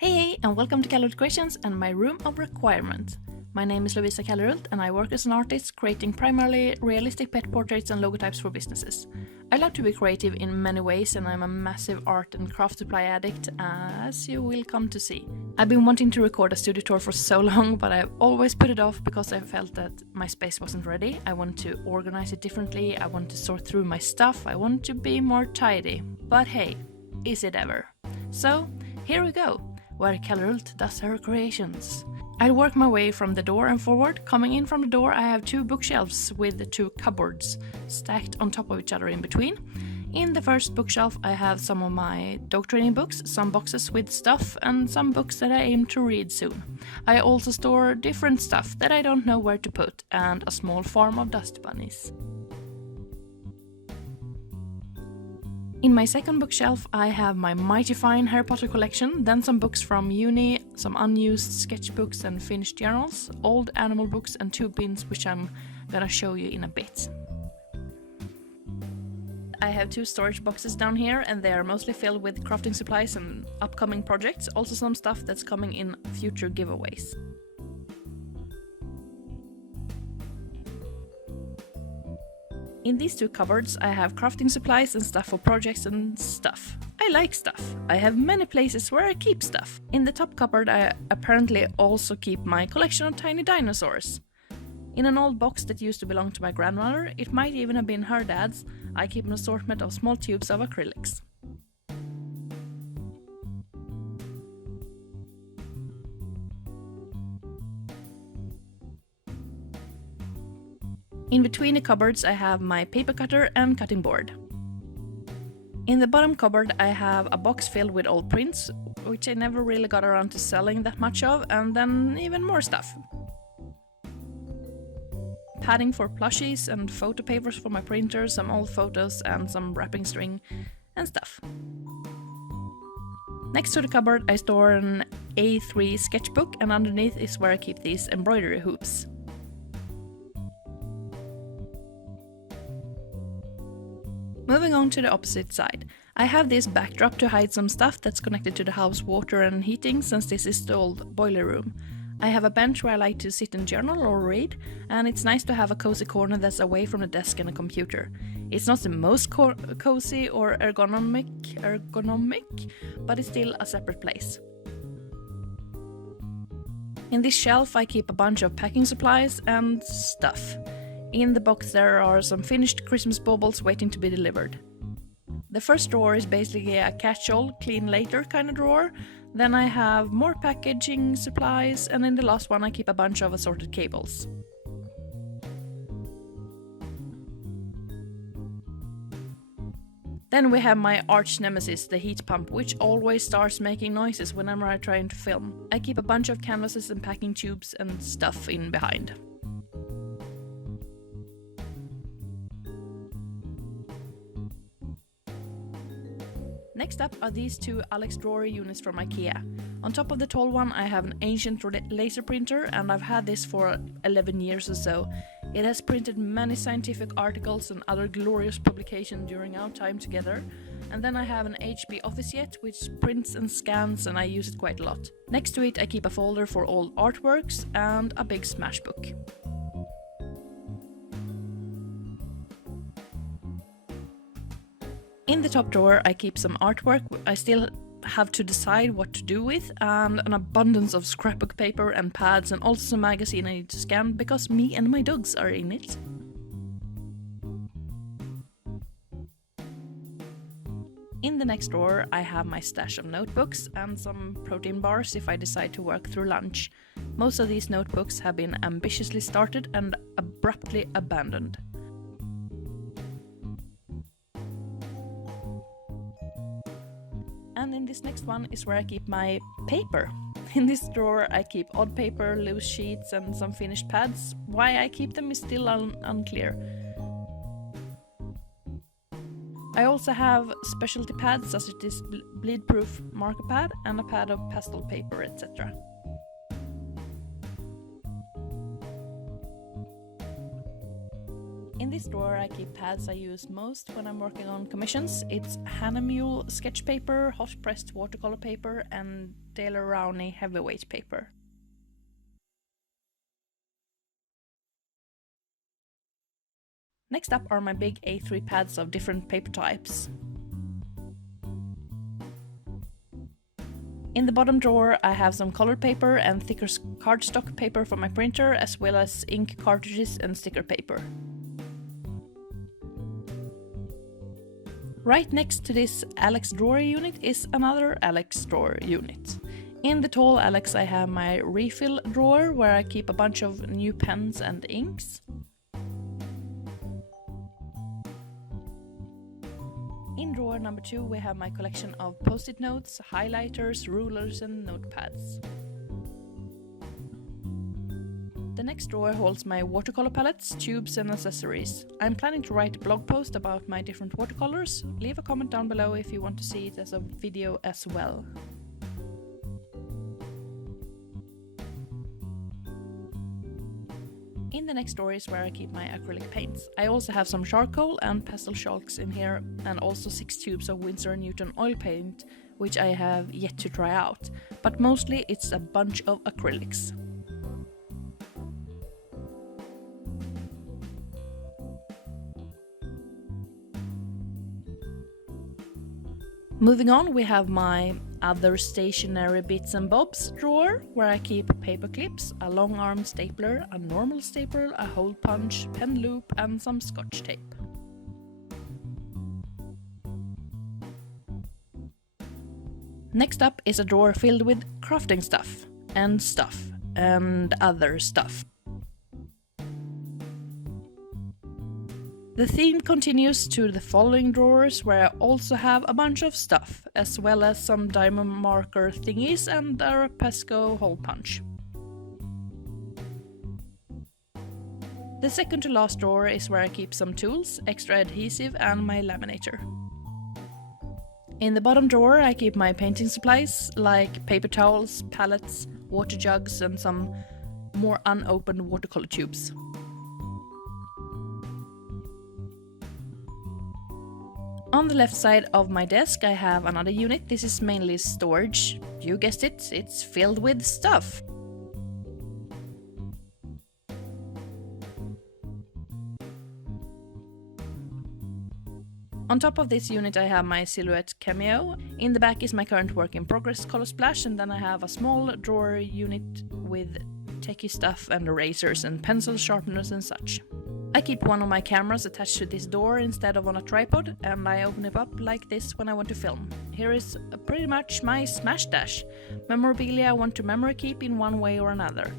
Hey, and welcome to Kallerhult Creations and my room of requirement. My name is Lovisa Kallerhult and I work as an artist creating primarily realistic pet portraits and logotypes for businesses. I love to be creative in many ways and I'm a massive art and craft supply addict, as you will come to see. I've been wanting to record a studio tour for so long, but I've always put it off because I felt that my space wasn't ready. I want to organize it differently, I want to sort through my stuff, I want to be more tidy. But hey, is it ever? So, here we go, where Kallerhult does her creations. I'll work my way from the door and forward. Coming in from the door I have two bookshelves with two cupboards stacked on top of each other in between. In the first bookshelf I have some of my dog training books, some boxes with stuff and some books that I aim to read soon. I also store different stuff that I don't know where to put and a small farm of dust bunnies. In my second bookshelf I have my mighty fine Harry Potter collection, then some books from uni, some unused sketchbooks and finished journals, old animal books and two bins which I'm gonna show you in a bit. I have two storage boxes down here and they are mostly filled with crafting supplies and upcoming projects, also some stuff that's coming in future giveaways. In these two cupboards I have crafting supplies and stuff for projects and stuff. I like stuff. I have many places where I keep stuff. In the top cupboard I apparently also keep my collection of tiny dinosaurs. In an old box that used to belong to my grandmother, it might even have been her dad's, I keep an assortment of small tubes of acrylics. In between the cupboards I have my paper cutter and cutting board. In the bottom cupboard I have a box filled with old prints, which I never really got around to selling that much of, and then even more stuff. Padding for plushies and photo papers for my printer, some old photos and some wrapping string and stuff. Next to the cupboard I store an A3 sketchbook and underneath is where I keep these embroidery hoops. Moving on to the opposite side, I have this backdrop to hide some stuff that's connected to the house water and heating, since this is the old boiler room. I have a bench where I like to sit and journal or read, and it's nice to have a cozy corner that's away from the desk and a computer. It's not the most cozy or ergonomic, but it's still a separate place. In this shelf I keep a bunch of packing supplies and stuff. In the box there are some finished Christmas baubles waiting to be delivered. The first drawer is basically a catch-all, clean later kind of drawer. Then I have more packaging supplies, and in the last one I keep a bunch of assorted cables. Then we have my arch nemesis, the heat pump, which always starts making noises whenever I try to film. I keep a bunch of canvases and packing tubes and stuff in behind. Next up are these two Alex drawer units from IKEA. On top of the tall one I have an ancient laser printer, and I've had this for 11 years or so. It has printed many scientific articles and other glorious publications during our time together. And then I have an HP OfficeJet which prints and scans, and I use it quite a lot. Next to it I keep a folder for old artworks and a big smash book. In the top drawer I keep some artwork I still have to decide what to do with, and an abundance of scrapbook paper and pads, and also some magazine I need to scan because me and my dogs are in it. In the next drawer I have my stash of notebooks and some protein bars if I decide to work through lunch. Most of these notebooks have been ambitiously started and abruptly abandoned. And in this next one is where I keep my paper. In this drawer I keep odd paper, loose sheets and some finished pads. Why I keep them is still unclear. I also have specialty pads such as this bleed-proof marker pad and a pad of pastel paper, etc. In In this drawer I keep pads I use most when I'm working on commissions. It's Hannah Mule sketch paper, hot pressed watercolor paper and Daler Rowney heavyweight paper. Next up are my big A3 pads of different paper types. In the bottom drawer I have some colored paper and thicker cardstock paper for my printer, as well as ink cartridges and sticker paper. Right next to this Alex drawer unit is another Alex drawer unit. In the tall Alex I have my refill drawer where I keep a bunch of new pens and inks. In drawer number 2 we have my collection of post-it notes, highlighters, rulers and notepads. The next drawer holds my watercolor palettes, tubes and accessories. I'm planning to write a blog post about my different watercolors. Leave a comment down below if you want to see it as a video as well. In the next drawer is where I keep my acrylic paints. I also have some charcoal and pastel chalks in here, and also 6 tubes of Winsor & Newton oil paint, which I have yet to try out, but mostly it's a bunch of acrylics. Moving on, we have my other stationary bits and bobs drawer, where I keep paper clips, a long arm stapler, a normal stapler, a hole punch, pen loop and some scotch tape. Next up is a drawer filled with crafting stuff and other stuff. The theme continues to the following drawers, where I also have a bunch of stuff, as well as some diamond marker thingies and a Pesco hole punch. The second to last drawer is where I keep some tools, extra adhesive and my laminator. In the bottom drawer I keep my painting supplies, like paper towels, palettes, water jugs and some more unopened watercolor tubes. On the left side of my desk I have another unit. This is mainly storage. You guessed it, it's filled with stuff. On top of this unit I have my Silhouette Cameo. In the back is my current work in progress color splash, and then I have a small drawer unit with techie stuff and erasers and pencils, sharpeners and such. I keep one of my cameras attached to this door instead of on a tripod, and I open it up like this when I want to film. Here is pretty much my smash dash, memorabilia I want to memory keep in one way or another.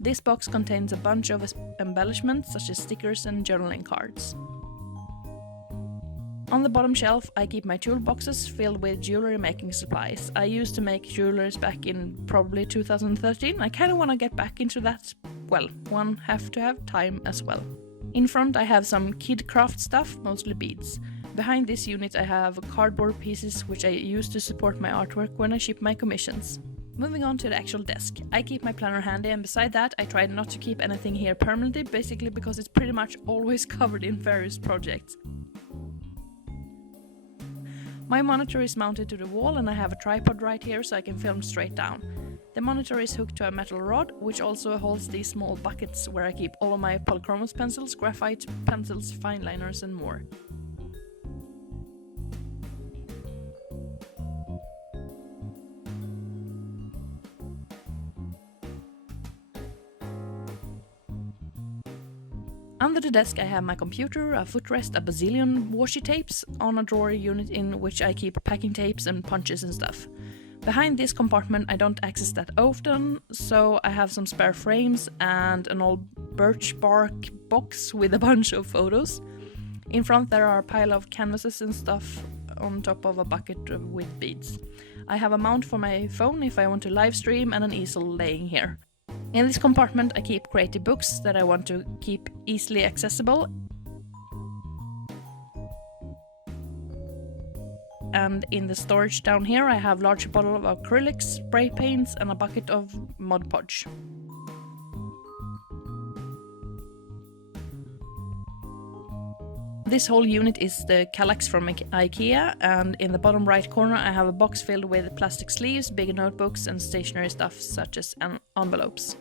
This box contains a bunch of embellishments such as stickers and journaling cards. On the bottom shelf I keep my toolboxes filled with jewelry making supplies. I used to make jewelers back in probably 2013. I kinda wanna get back into that. Well, one have to have time as well. In front I have some kid craft stuff, mostly beads. Behind this unit I have cardboard pieces which I use to support my artwork when I ship my commissions. Moving on to the actual desk. I keep my planner handy, and beside that I try not to keep anything here permanently, basically because it's pretty much always covered in various projects. My monitor is mounted to the wall and I have a tripod right here so I can film straight down. The monitor is hooked to a metal rod, which also holds these small buckets where I keep all of my polychromos pencils, graphite pencils, fine liners and more. Under the desk I have my computer, a footrest, a bazillion washi tapes on a drawer unit in which I keep packing tapes and punches and stuff. Behind this compartment I don't access that often, so I have some spare frames and an old birch bark box with a bunch of photos. In front there are a pile of canvases and stuff on top of a bucket with beads. I have a mount for my phone if I want to live stream and an easel laying here. In this compartment I keep creative books that I want to keep easily accessible. And in the storage down here I have a large bottle of acrylics, spray paints and a bucket of Mod Podge. This whole unit is the Kallax from IKEA, and in the bottom right corner I have a box filled with plastic sleeves, big notebooks and stationery stuff such as envelopes.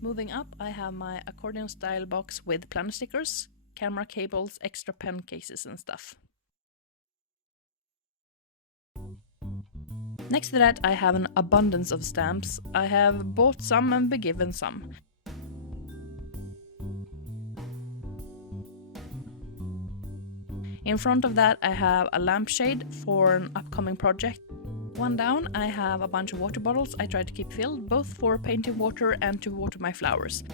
Moving up, I have my accordion style box with planner stickers, camera cables, extra pen cases and stuff. Next to that I have an abundance of stamps. I have bought some and been given some. In front of that I have a lampshade for an upcoming project. One down I have a bunch of water bottles I try to keep filled, both for painting water and to water my flowers.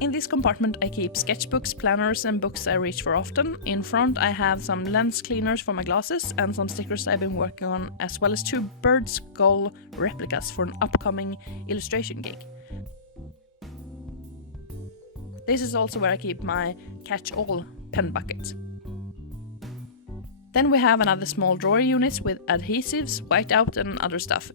In this compartment I keep sketchbooks, planners and books I reach for often. In front I have some lens cleaners for my glasses and some stickers I've been working on, as well as 2 bird skull replicas for an upcoming illustration gig. This is also where I keep my catch-all pen bucket. Then we have another small drawer unit with adhesives, whiteout and other stuff.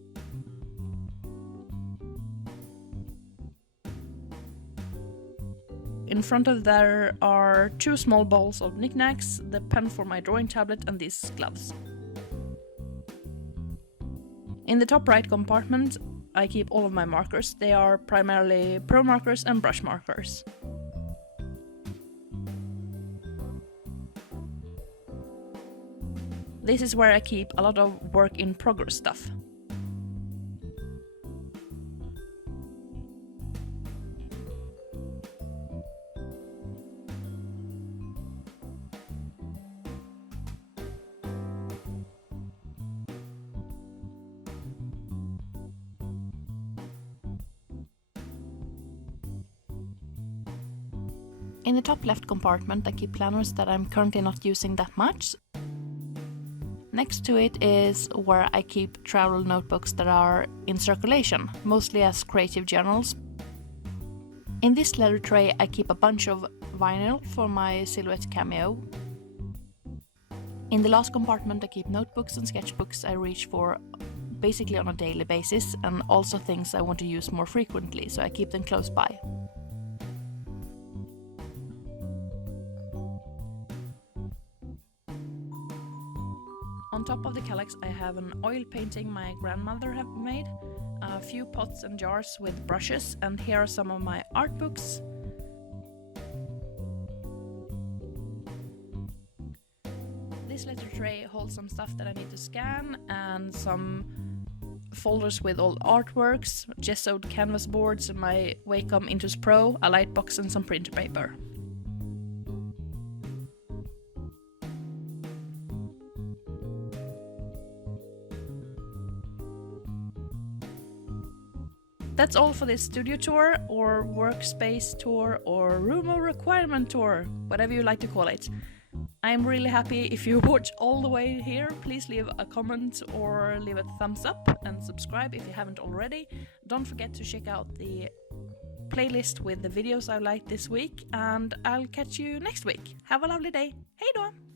In front of there are 2 small bowls of knickknacks, the pen for my drawing tablet and these gloves. In the top right compartment I keep all of my markers. They are primarily pro markers and brush markers. This is where I keep a lot of work in progress stuff. In the top left compartment I keep planners that I'm currently not using that much. Next to it is where I keep travel notebooks that are in circulation, mostly as creative journals. In this leather tray I keep a bunch of vinyl for my silhouette cameo. In the last compartment I keep notebooks and sketchbooks I reach for basically on a daily basis, and also things I want to use more frequently, so I keep them close by. On top of the Kallax I have an oil painting my grandmother have made, a few pots and jars with brushes, and here are some of my art books. This letter tray holds some stuff that I need to scan, and some folders with old artworks, gessoed canvas boards, and my Wacom Intus Pro, a light box and some printer paper. That's all for this studio tour, or workspace tour, or room of requirement tour, whatever you like to call it. I'm really happy if you watch all the way here. Please leave a comment or leave a thumbs up and subscribe if you haven't already. Don't forget to check out the playlist with the videos I liked this week, and I'll catch you next week. Have a lovely day. Hej då!